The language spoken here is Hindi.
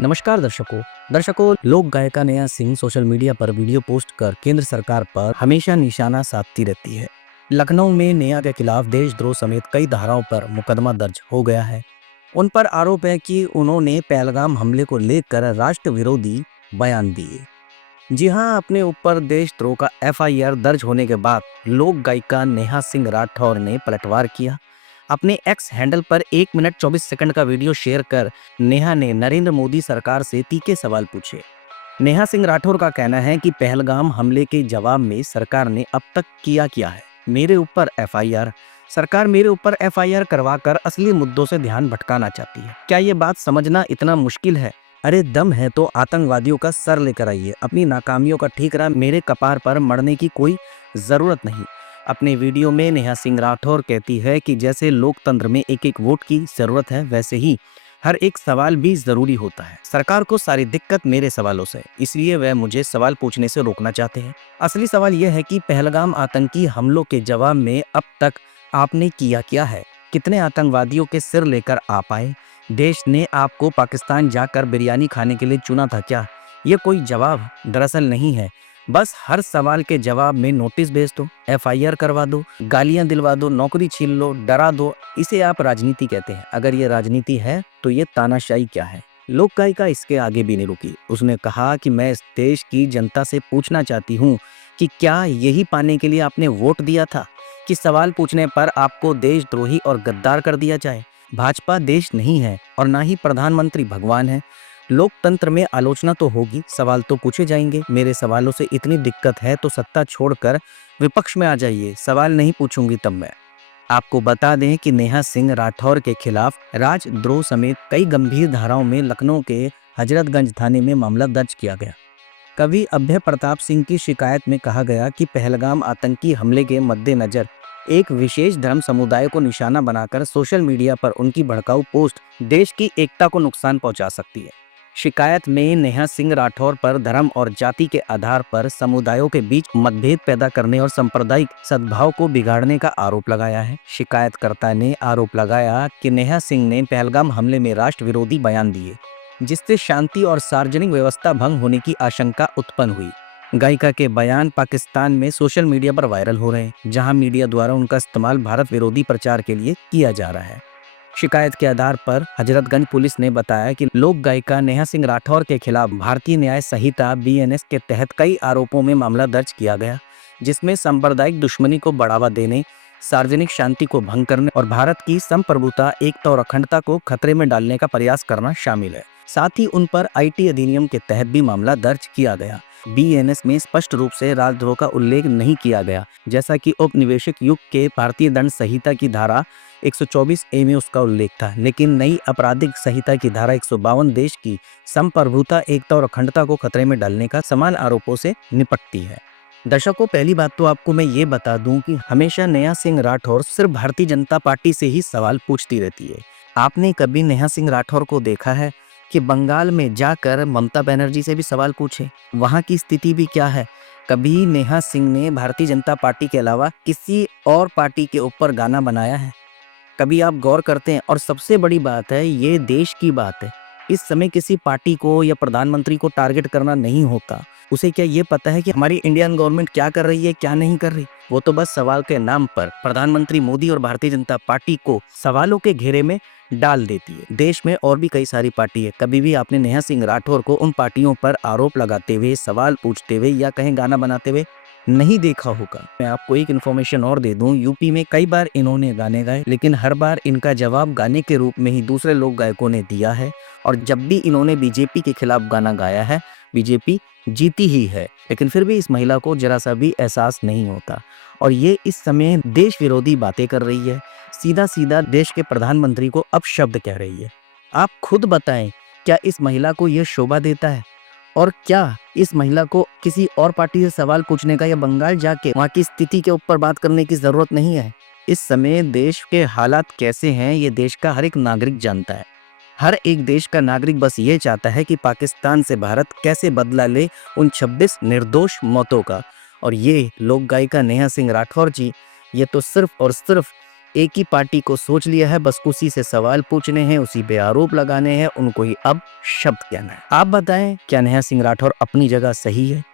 नमस्कार दर्शकों लोक गायिका नेहा सिंह सोशल मीडिया पर वीडियो पोस्ट कर केंद्र सरकार पर हमेशा निशाना साधती रहती है। लखनऊ में नेहा के खिलाफ देशद्रोह समेत कई धाराओं पर मुकदमा दर्ज हो गया है। उन पर आरोप है कि उन्होंने पहलगाम हमले को लेकर राष्ट्र विरोधी बयान दिए। जी हाँ, अपने ऊपर देशद्रोह का एफआईआर दर्ज होने के बाद लोक गायिका नेहा सिंह राठौर ने पलटवार किया। अपने एक्स हैंडल पर 1 मिनट 24 सेकंड का वीडियो शेयर कर नेहा ने नरेंद्र मोदी सरकार से तीखे सवाल पूछे। नेहा सिंह राठौर का कहना है कि पहलगाम हमले के जवाब में सरकार ने अब तक किया क्या है। मेरे ऊपर एफआईआर, सरकार मेरे ऊपर एफआईआर करवाकर असली मुद्दों से ध्यान भटकाना चाहती है। क्या ये बात समझना इतना मुश्किल है? अरे दम है तो आतंकवादियों का सर लेकर आइए। अपनी नाकामियों का ठीकरा मेरे कपार पर मरने की कोई जरूरत नहीं। अपने वीडियो में नेहा सिंह राठौर कहती है कि जैसे लोकतंत्र में एक एक वोट की जरूरत है, वैसे ही हर एक सवाल भी जरूरी होता है। सरकार को सारी दिक्कत मेरे सवालों से, इसलिए वह मुझे सवाल पूछने से रोकना चाहते हैं। असली सवाल यह है कि पहलगाम आतंकी हमलों के जवाब में अब तक आपने किया क्या है? कितने आतंकवादियों के सिर लेकर आप आए? देश ने आपको पाकिस्तान जाकर बिरयानी खाने के लिए चुना था क्या? ये कोई जवाब दरअसल नहीं है। बस हर सवाल के जवाब में नोटिस भेज दो, एफआईआर करवा दो, गालियां दिलवा दो, नौकरी छीन लो, डरा दो। इसे आप राजनीति कहते हैं। अगर ये राजनीति है तो ये तानाशाही क्या है? लोक गायिका इसके आगे भी नहीं रुकी। उसने कहा कि मैं इस देश की जनता से पूछना चाहती हूँ कि क्या यही पाने के लिए आपने वोट दिया था कि सवाल पूछने पर आपको देशद्रोही और गद्दार कर दिया जाए? भाजपा देश नहीं है और ना ही प्रधानमंत्री भगवान है। लोकतंत्र में आलोचना तो होगी, सवाल तो पूछे जाएंगे। मेरे सवालों से इतनी दिक्कत है तो सत्ता छोड़कर विपक्ष में आ जाइए, सवाल नहीं पूछूंगी तब मैं। आपको बता दें कि नेहा सिंह राठौर के खिलाफ राजद्रोह समेत कई गंभीर धाराओं में लखनऊ के हजरतगंज थाने में मामला दर्ज किया गया। कवि अभय प्रताप सिंह की शिकायत में कहा गया कि पहलगाम आतंकी हमले के मद्देनजर एक विशेष धर्म समुदाय को निशाना बनाकर सोशल मीडिया पर उनकी भड़काऊ पोस्ट देश की एकता को नुकसान पहुंचा सकती है। शिकायत में नेहा सिंह राठौर पर धर्म और जाति के आधार पर समुदायों के बीच मतभेद पैदा करने और सांप्रदायिक सद्भाव को बिगाड़ने का आरोप लगाया है। शिकायतकर्ता ने आरोप लगाया कि नेहा सिंह ने पहलगाम हमले में राष्ट्र विरोधी बयान दिए, जिससे शांति और सार्वजनिक व्यवस्था भंग होने की आशंका उत्पन्न हुई। गायिका के बयान पाकिस्तान में सोशल मीडिया पर वायरल हो रहे हैं, जहां मीडिया द्वारा उनका इस्तेमाल भारत विरोधी प्रचार के लिए किया जा रहा है। शिकायत के आधार पर हजरतगंज पुलिस ने बताया कि लोक गायिका नेहा सिंह राठौर के खिलाफ भारतीय न्याय संहिता बीएनएस के तहत कई आरोपों में मामला दर्ज किया गया, जिसमें सांप्रदायिक दुश्मनी को बढ़ावा देने, सार्वजनिक शांति को भंग करने और भारत की संप्रभुता, एकता और अखंडता को खतरे में डालने का प्रयास करना शामिल है। साथ ही उन पर आईटी अधिनियम के तहत भी मामला दर्ज किया गया। बीएनएस में स्पष्ट रूप से राजद्रोह का उल्लेख नहीं किया गया, जैसा कि औपनिवेशिक युग के भारतीय दंड संहिता की धारा 124 ए में उसका उल्लेख था, लेकिन नई आपराधिक संहिता की धारा 152 देश की संप्रभुता, एकता और अखंडता को खतरे में डालने का समान आरोपों से निपटती है। दर्शकों, पहली बात तो आपको मैं ये बता दूं कि हमेशा नेहा सिंह राठौर सिर्फ भारतीय जनता पार्टी से ही सवाल पूछती रहती है। आपने कभी नेहा सिंह राठौर को देखा है कि बंगाल में जाकर ममता बनर्जी से भी सवाल पूछे? वहां की स्थिति भी क्या है? कभी नेहा सिंह ने भारतीय जनता पार्टी के अलावा किसी और पार्टी के ऊपर गाना बनाया है? कभी आप गौर करते हैं? और सबसे बड़ी बात है, ये देश की बात है। इस समय किसी पार्टी को या प्रधानमंत्री को टारगेट करना नहीं होता। उसे क्या ये पता है कि हमारी इंडियन गवर्नमेंट क्या कर रही है, क्या नहीं कर रही? वो तो बस सवाल के नाम पर प्रधानमंत्री मोदी और भारतीय जनता पार्टी को सवालों के घेरे में डाल देती है। देश में और भी कई सारी पार्टी है। कभी भी आपने नेहा सिंह राठौर को उन पार्टियों पर आरोप लगाते हुए, सवाल पूछते हुए या कहीं गाना बनाते हुए नहीं देखा होगा। मैं आपको एक इन्फॉर्मेशन और दे दूं, यूपी में कई बार इन्होंने गाने गाए, लेकिन हर बार इनका जवाब गाने के रूप में ही दूसरे लोक गायकों ने दिया है। और जब भी इन्होंने बीजेपी के खिलाफ गाना गाया है, बीजेपी जीती ही है। लेकिन फिर भी इस महिला को जरा सा भी एहसास नहीं होता और ये इस समय देश विरोधी बातें कर रही है। सीधा सीधा देश के प्रधानमंत्री को अपशब्द कह रही है। आप खुद बताएं, क्या इस महिला को यह शोभा देता है? और क्या इस महिला को किसी और पार्टी से सवाल पूछने का या बंगाल जाके वहाँ की स्थिति के ऊपर बात करने की जरूरत नहीं है? इस समय देश के हालात कैसे हैं, ये देश का हर एक नागरिक जानता है। हर एक देश का नागरिक बस ये चाहता है कि पाकिस्तान से भारत कैसे बदला ले उन 26 निर्दोष मौतों का। और ये लोक गायिका नेहा सिंह राठौर जी, ये तो सिर्फ और सिर्फ एक ही पार्टी को सोच लिया है, बस उसी से सवाल पूछने हैं, उसी पे आरोप लगाने हैं, उनको ही अब शब्द कहना है। आप बताएं, क्या नेहा सिंह राठौर अपनी जगह सही है